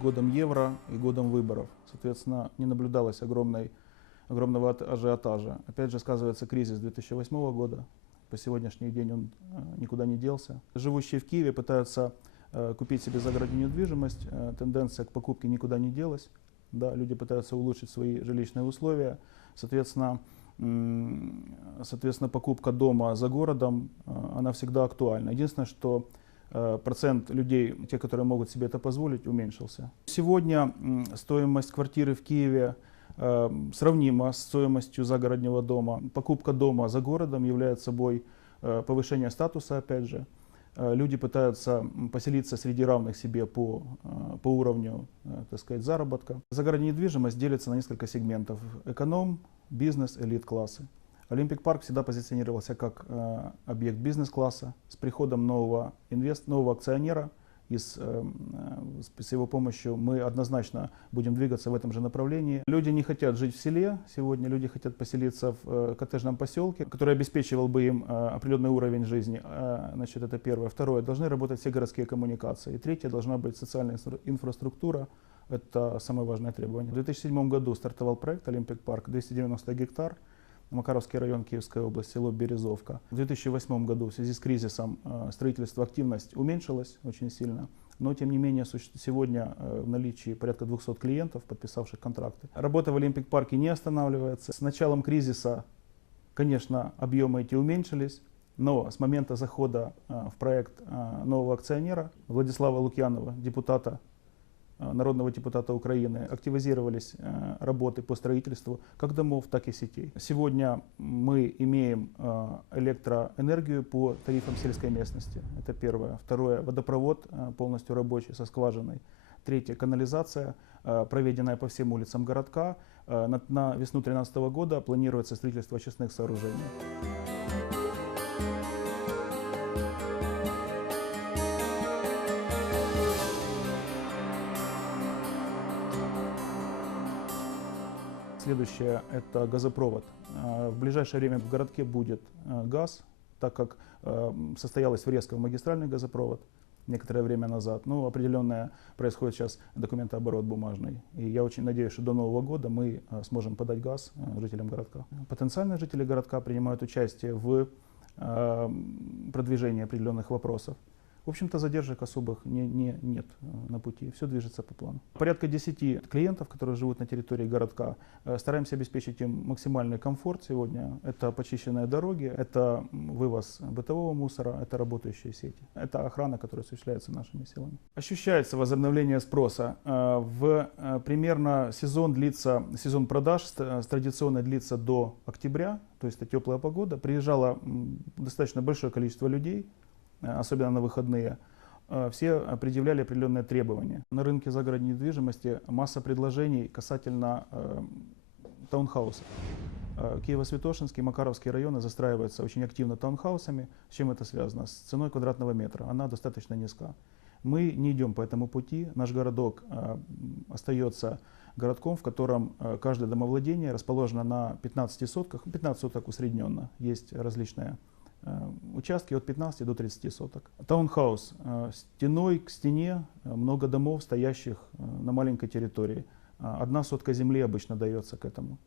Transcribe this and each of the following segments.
годом евро и годом выборов. Соответственно, не наблюдалось огромной, огромного ажиотажа. Опять же, сказывается кризис 2008 года. По сегодняшний день он э, никуда не делся. Живущие в Киеве пытаются э, купить себе загородную недвижимость. Э, Тенденция к покупке никуда не делась. Да, люди пытаются улучшить свои жилищные условия. Соответственно, соответственно, покупка дома за городом, она всегда актуальна. Единственное, что процент людей, те, которые могут себе это позволить, уменьшился. Сегодня стоимость квартиры в Киеве э, сравнима с стоимостью загородного дома. Покупка дома за городом является собой э, повышение статуса, опять же. Э, Люди пытаются поселиться среди равных себе по, э, по уровню, э, так сказать, заработка. Загородная недвижимость делится на несколько сегментов. Эконом, бизнес, элит-классы. Олимпик парк всегда позиционировался как э, объект бизнес-класса. С приходом нового, инвест, нового акционера и с, э, э, с- с его помощью мы однозначно будем двигаться в этом же направлении. Люди не хотят жить в селе сегодня, люди хотят поселиться в э, коттеджном поселке, который обеспечивал бы им э, определенный уровень жизни. Э, Значит, это первое. Второе, должны работать все городские коммуникации. И третье, должна быть социальная инфра- инфраструктура. Это самое важное требование. В 2007 году стартовал проект Олимпик парк, 290 гектар. Макаровский район Киевской области, село Березовка. В 2008 году в связи с кризисом э, строительство активность уменьшилась очень сильно, но тем не менее сегодня э, в наличии порядка 200 клиентов, подписавших контракты. Работа в Олимпик парке не останавливается. С началом кризиса, конечно, объемы эти уменьшились, но с момента захода э, в проект нового акционера Владислава Лукьянова, депутата народного депутата Украины, активизировались э, работы по строительству как домов, так и сетей. Сегодня мы имеем э, электроэнергию по тарифам сельской местности. Это первое. Второе. Водопровод э, полностью рабочий со скважиной. Третье. Канализация, э, проведенная по всем улицам городка. Э, на весну 2013 года планируется строительство очистных сооружений. Следующее – это газопровод. Э, В ближайшее время в городке будет э, газ, так как э, состоялась врезка в магистральный газопровод некоторое время назад. Ну, определенное происходит сейчас документооборот бумажный. И я очень надеюсь, что до Нового года мы сможем подать газ жителям городка. Потенциальные жители городка принимают участие в продвижении определенных вопросов. В общем-то, задержек особых не, не- нет э, на пути, все движется по плану. Порядка 10 клиентов, которые живут на территории городка, э, стараемся обеспечить им максимальный комфорт сегодня. Это почищенные дороги, это вывоз бытового мусора, это работающие сети. Это охрана, которая осуществляется нашими силами. Ощущается возобновление спроса. Э, В примерно сезон длится, сезон продаж традиционно длится до октября, то есть это теплая погода. Приезжало достаточно большое количество людей, особенно на выходные, э, все э, предъявляли определенные требования. На рынке загородной недвижимости масса предложений касательно э, таунхаусов. Э, Киево-Святошинский, Макаровский районы застраиваются очень активно таунхаусами. С чем это связано? С ценой квадратного метра. Она достаточно низка. Мы не идем по этому пути. Наш городок э, остается городком, в котором э, каждое домовладение расположено на 15 сотках, 15 соток усредненно. Есть различные э, участки от 15 до 30 соток. Таунхаус. э, Стеной к стене э, много домов, стоящих э, на маленькой территории. Одна сотка земли обычно дается к этому.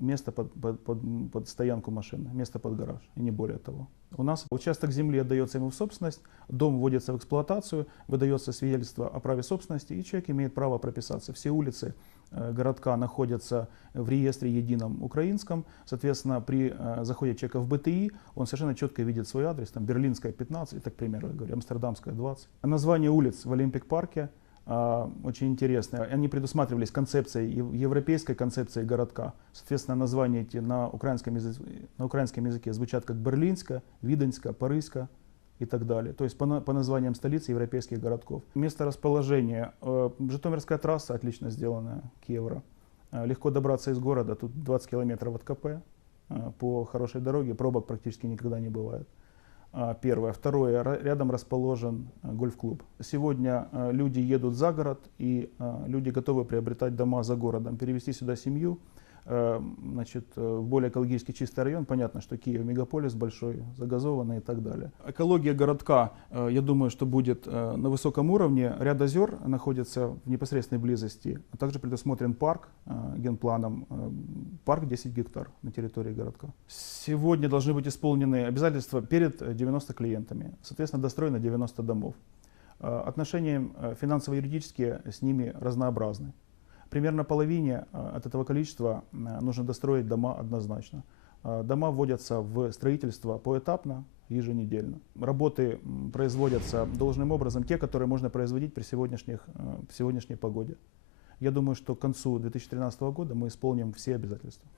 Место под, под, под, под стоянку машины, место под гараж, и не более того. У нас участок земли отдается ему в собственность, дом вводится в эксплуатацию, выдается свидетельство о праве собственности, и человек имеет право прописаться. Все улицы э, городка находятся в реестре едином украинском. Соответственно, при э, заходе человека в БТИ, он совершенно четко видит свой адрес, там Берлинская 15, и так, к примеру, я говорю, Амстердамская 20. Название улиц в Олимпик парке очень интересные. Они предусматривались концепцией, ев- европейской концепцией городка. Соответственно, названия эти на украинском, языке, на украинском языке звучат как Берлинска, Виденска, Парыска и так далее. То есть по, по названиям столиц европейских городков. Место расположения. э, Житомирская трасса отлично сделанная к Евро. Э, Легко добраться из города, тут 20 километров от КП э, по хорошей дороге, пробок практически никогда не бывает. А, Первое. Второе. Рядом расположен э, гольф-клуб. Сегодня э, люди едут за город, и люди готовы приобретать дома за городом, перевести сюда семью. Э, значит, э, в более экологически чистый район. Понятно, что Киев мегаполис большой, загазованный и так далее. Экология городка, э, я думаю, что будет на высоком уровне. Ряд озер находится в непосредственной близости. А также предусмотрен парк генпланом, парк 10 гектар на территории городка. Сегодня должны быть исполнены обязательства перед 90 клиентами. Соответственно, достроено 90 домов. Отношения финансово-юридические с ними разнообразны. Примерно половине э, от этого количества э, нужно достроить дома однозначно. Э, дома вводятся в строительство поэтапно, еженедельно. Работы производятся должным образом, те, которые можно производить при сегодняшних, сегодняшней погоде. Я думаю, что к концу 2013 года мы исполним все обязательства.